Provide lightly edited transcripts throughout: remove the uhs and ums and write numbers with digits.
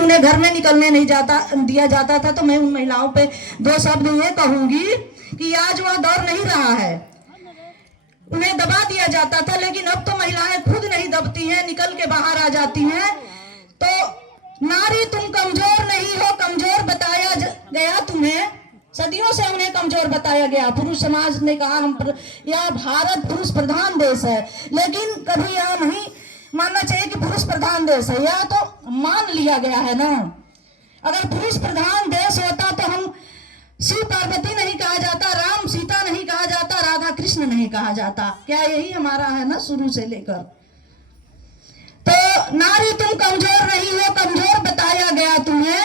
उन्हें घर में निकलने नहीं दिया जाता था। तो मैं उन महिलाओं पे दो शब्द ये कहूंगी कि आज वह दौर नहीं रहा है। उन्हें दबा दिया जाता था, लेकिन अब तो महिलाएं खुद नहीं दबती हैं, निकल के बाहर आ जाती हैं। तो नारी तुम कमजोर नहीं हो, कमजोर बताया गया तुम्हें, सदियों से उन्हें कमजोर बताया गया। पुरुष समाज ने कहा यह भारत पुरुष प्रधान देश है, लेकिन कभी यह नहीं मानना चाहिए कि पुरुष प्रधान देश है। यह तो मान लिया गया है ना। अगर पुरुष प्रधान देश होता तो हम शिव पार्वती नहीं कहा जाता, राम सीता नहीं कहा जाता, राधा कृष्ण नहीं कहा जाता। क्या यही हमारा है ना शुरू से लेकर। तो नारी तुम कमजोर नहीं हो, कमजोर बताया गया तुम्हें।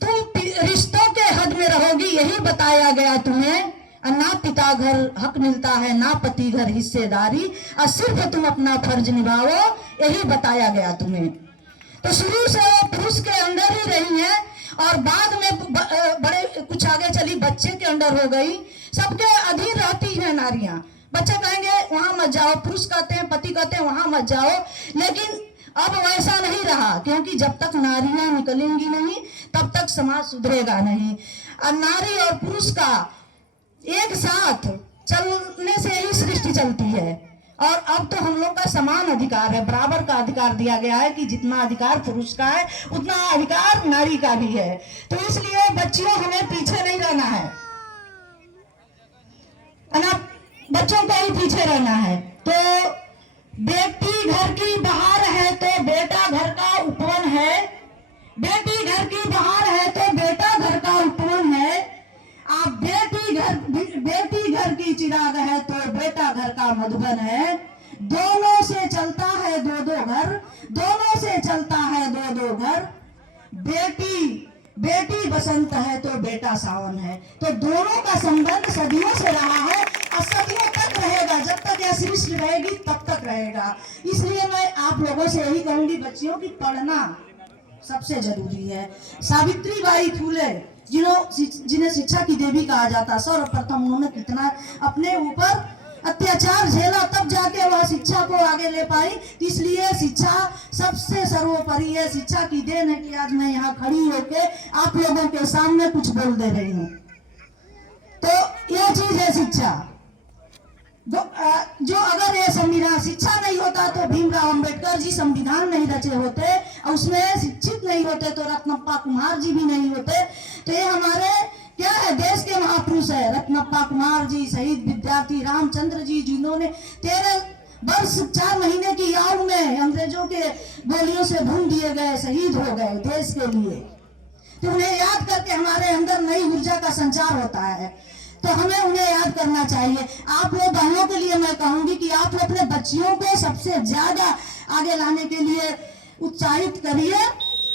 तुम रिश्तों के हद में रहोगी, यही बताया गया तुम्हें। ना पिता घर हक मिलता है, ना पति घर हिस्सेदारी, और सिर्फ तुम अपना फर्ज निभाओ, यही बताया गया तुम्हें। तो शुरू से वो पुरुष के अंदर ही रही है, और बाद में बड़े कुछ आगे चली बच्चे के अंडर हो गई। सबके अधीन रहती हैं नारियां। बच्चे कहेंगे वहां मत जाओ, पुरुष कहते हैं, पति कहते हैं वहां मत जाओ। लेकिन अब वैसा नहीं रहा, क्योंकि जब तक नारियां निकलेंगी नहीं तब तक समाज सुधरेगा नहीं। और नारी और पुरुष का एक साथ चलने से ही सृष्टि चलती है। और अब तो हम लोग का समान अधिकार है, बराबर का अधिकार दिया गया है कि जितना अधिकार पुरुष का है उतना अधिकार नारी का भी है। तो इसलिए बच्चियों हमें पीछे नहीं रहना है ना, बच्चों को ही पीछे रहना है। तो बेटी घर की बाहर है तो बेटा घर का उपवन है, बेटी घर की बाहर है तो बेटा घर का उपवन है। आप बेटी घर की चिराग है तो बेटा घर का मधुबन है। दोनों से चलता है दो दो घर, दोनों से चलता है दो दो घर। बेटी बसंत है तो बेटा सावन है। तो दोनों का संबंध सदियों से रहा है और सदियों तक रहेगा। जब तक यह सृष्टि रहेगी तब तक रहेगा। इसलिए मैं आप लोगों से यही कहूंगी बच्चियों की पढ़ना सबसे जरूरी है। सावित्री बाई फूले जिन्हें शिक्षा की देवी कहा जाता, सर्वप्रथम उन्होंने कितना अपने ऊपर अत्याचार झेला, तब जाके वह शिक्षा को आगे ले पाई। इसलिए शिक्षा सबसे सर्वोपरि है। शिक्षा की देन है कि आज मैं यहाँ खड़ी होके आप लोगों के सामने कुछ बोल दे रही हूँ। तो यह चीज है शिक्षा। जो अगर ये संविधान शिक्षा नहीं होता तो भीमराव अंबेडकर जी संविधान नहीं रचे होते, और उसमें शिक्षित नहीं होते तो रत्नप्पा कुमार जी भी नहीं होते। तो ये हमारे क्या है, देश के महापुरुष है रत्नप्पा कुमार जी, शहीद विद्यार्थी रामचंद्र जी, जिन्होंने 13 वर्ष 4 महीने की आयु में अंग्रेजों के गोलियों से भून दिए गए, शहीद हो गए देश के लिए। तो उन्हें याद करके हमारे अंदर नई ऊर्जा का संचार होता है। तो हमें उन्हें याद करना चाहिए। आप लोग बहनों के लिए मैं कहूंगी कि आप अपने बच्चियों को सबसे ज्यादा आगे लाने के लिए उत्साहित करिए।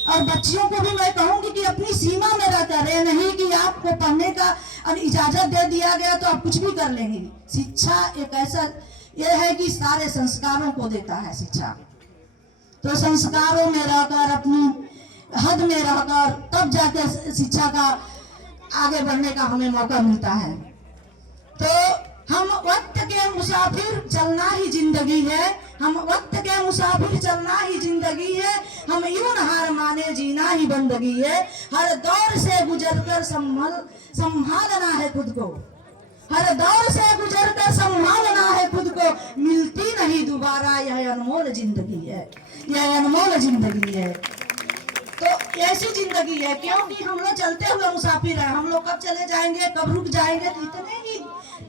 और बच्चियों को भी मैं कहूंगी कि अपनी सीमा में रहकर, ये नहीं कि आपको पढ़ने का इजाजत दे दिया गया तो आप कुछ भी कर लेंगे। शिक्षा एक ऐसा यह है कि सारे संस्कारों को देता है शिक्षा। तो संस्कारों में रहकर, अपनी हद में रहकर, तब जाकर शिक्षा का आगे बढ़ने का हमें मौका मिलता है। तो हम वक्त के मुसाफिर, चलना ही जिंदगी है। हम वक्त के मुसाफिर, चलना ही जिंदगी है। हम यूं न हार माने, जीना ही बंदगी है। हर दौर से गुजरकर संभालना है खुद को, हर दौर से गुजरकर संभालना है खुद को। मिलती नहीं दोबारा, यह अनमोल जिंदगी है, यह अनमोल जिंदगी है। तो ऐसी जिंदगी है, क्योंकि हम लोग चलते हुए मुसाफिर हैं। हम लोग कब चले जाएंगे, कब रुक जाएंगे, तो इतने ही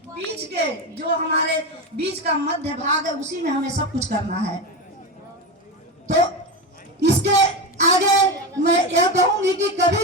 बीच के जो हमारे बीच का मध्य भाग है उसी में हमें सब कुछ करना है। तो इसके आगे मैं यह कहूंगी कि कभी